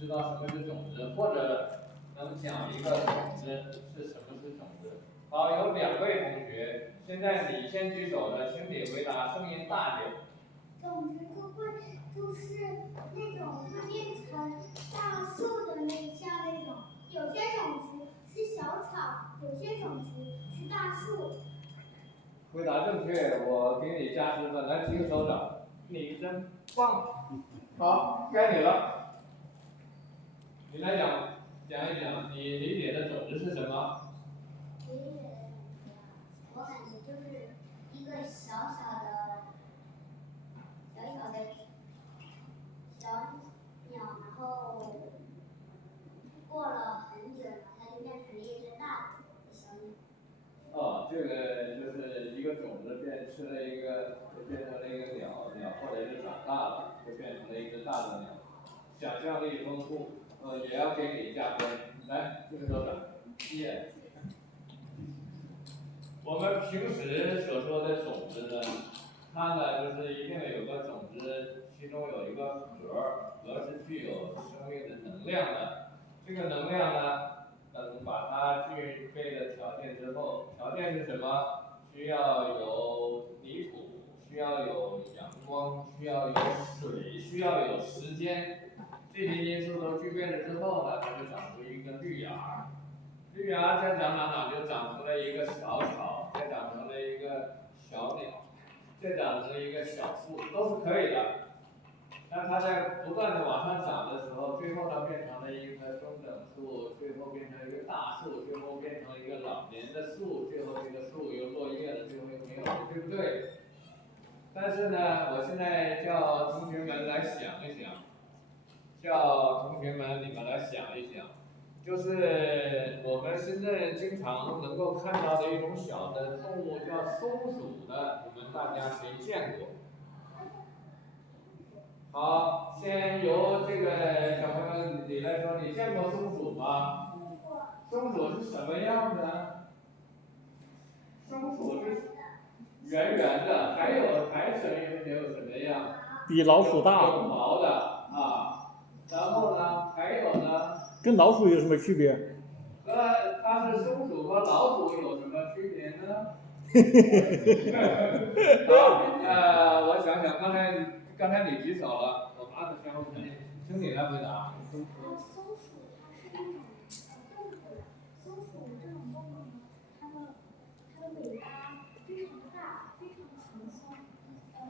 知道什么是种子，或者能讲一个种子是什么是种子？好，有2位同学，现在你先举手的，请你回答，声音大点。种子就是那种会变成大树的像那种，有些种子是小草，有些种子是大树。回答正确，我给你加10分。来，举手掌，你真棒。好，该你了，你来讲一讲你理解的种子是什么？理解的种子，我感觉就是一个小小的小鸟，然后过了很久，它就变成了一只大的小鸟。哦，这个就是一个种子变成了一个鸟，后来就长大了，就变成了一只大的鸟。想象力丰富，也要给你加分。来，这个手掌，耶。我们平时所说的种子呢，它呢就是一定有个种子，其中有一个核是具有生命的能量的。这个能量呢，等把它具备的条件之后，条件是什么？需要有泥土，需要有阳光，需要有水，需要有时间，这些因素都具备了之后呢，它就长出一个绿芽。绿芽再长就长出了一个小草，再长成了一个小鸟，再长成一个小树，都是可以的。那它在不断的往上长的时候，最后它变成了一棵中等树，最后变成一个大树，最后变成一个老年的树，最后这个树又落叶了，最后又没有了，对不对？但是呢，我现在叫同学们来想一想，你们来想一想。就是我们现在经常能够看到的一种小的动物叫松鼠的，你们大家谁见过？好，先由这个小朋友你来说，你见过松鼠吗？松鼠是什么样的？松鼠是圆圆的，还有什么样？比老鼠大。有毛的啊，然后呢，还有呢？跟老鼠有什么区别？它是松鼠和老鼠有什么区别呢？好，我想想，刚才你举手了，我们按照先后顺序，请你来回答。松鼠它是一种动物，松鼠这种动物呢，它的尾巴非常大，非常蓬松。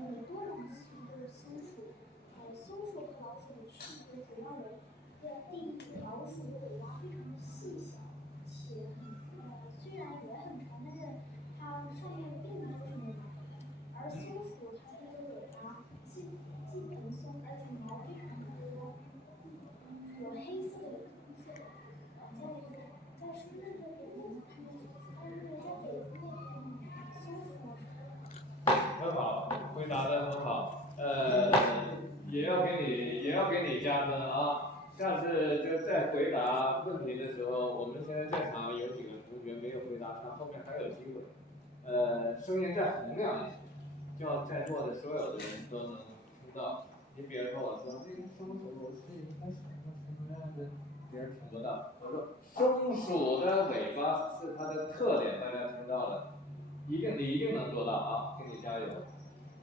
有多种属的松鼠，松鼠和老鼠的区别主要有第一，老鼠的尾巴非常的细小，且虽然也很长，但是它上面并没有什么毛。而松鼠它这个尾巴既蓬松，而且毛非常的多，有黑色的棕色的。在深圳这边呢，但是在北方那边，松鼠很好，回答的很好。也要给你加分啊！下次就在回答问题的时候，我们现在在场有几个同学没有回答，他后面还有机会。声音再洪亮一些，叫在座的所有的人都能听到。你比如说我说这个松鼠是一个什么样的，别人听不到。我说松鼠的尾巴是它的特点，大家听到了，你一定能做到啊！给你加油。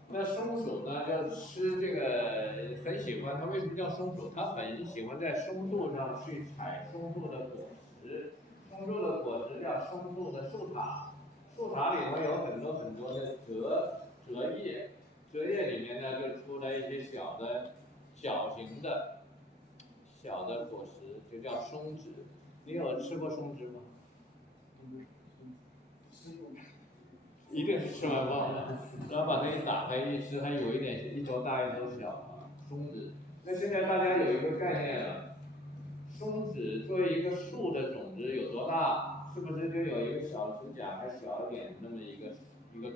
那松鼠呢，要吃这个，很喜欢。它为什么叫松鼠？它很喜欢在松树上去采松树的果实。松树的果实叫松树的树塔，树塔里头有很多的折叶，折叶里面呢就出来一些小型的果实，就叫松子。你有吃过松子吗？一定是吃完饭的，然后把它一打开一吃，还有一头大一头小啊，松子。那现在大家有一个概念了，松子作为一个树的种子有多大，是不是就有一个小指甲还小一点那么一个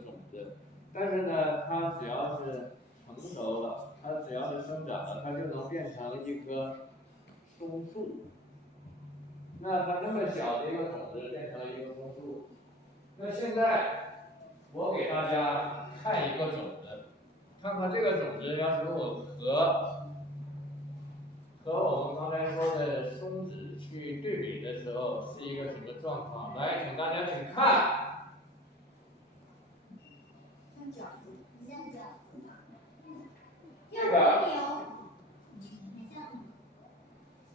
种子？但是呢，它只要是成熟了，它只要是生长了，它就能变成一棵松树。那它那么小的一个种子变成了一个松树，那现在。我给大家看一个种子，看看这个种子要是如果和我们刚才说一个什么状况？来，请大家请看，像饺子，像饺子。这个，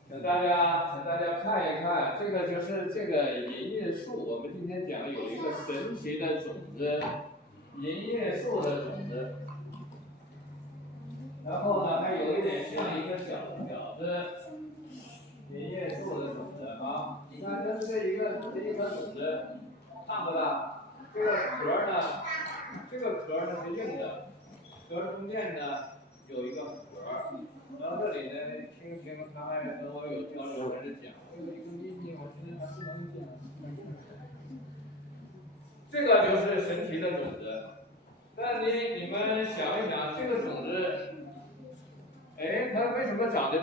请大家看一看，这个就是这个银叶树。我们今天讲有一个神奇的种子，银叶树的种子。然后呢，还有一点像一个小的饺子，银叶树的种子啊。你看，这是一个种子，大不大？这个壳呢是硬的，壳中间呢有一个核。然后这里呢，听他还跟我有交流，在这讲，我有一个秘密，我觉得还不能讲。这个就是神奇的种子。那你们想一想，这个种子，哎，它为什么长得？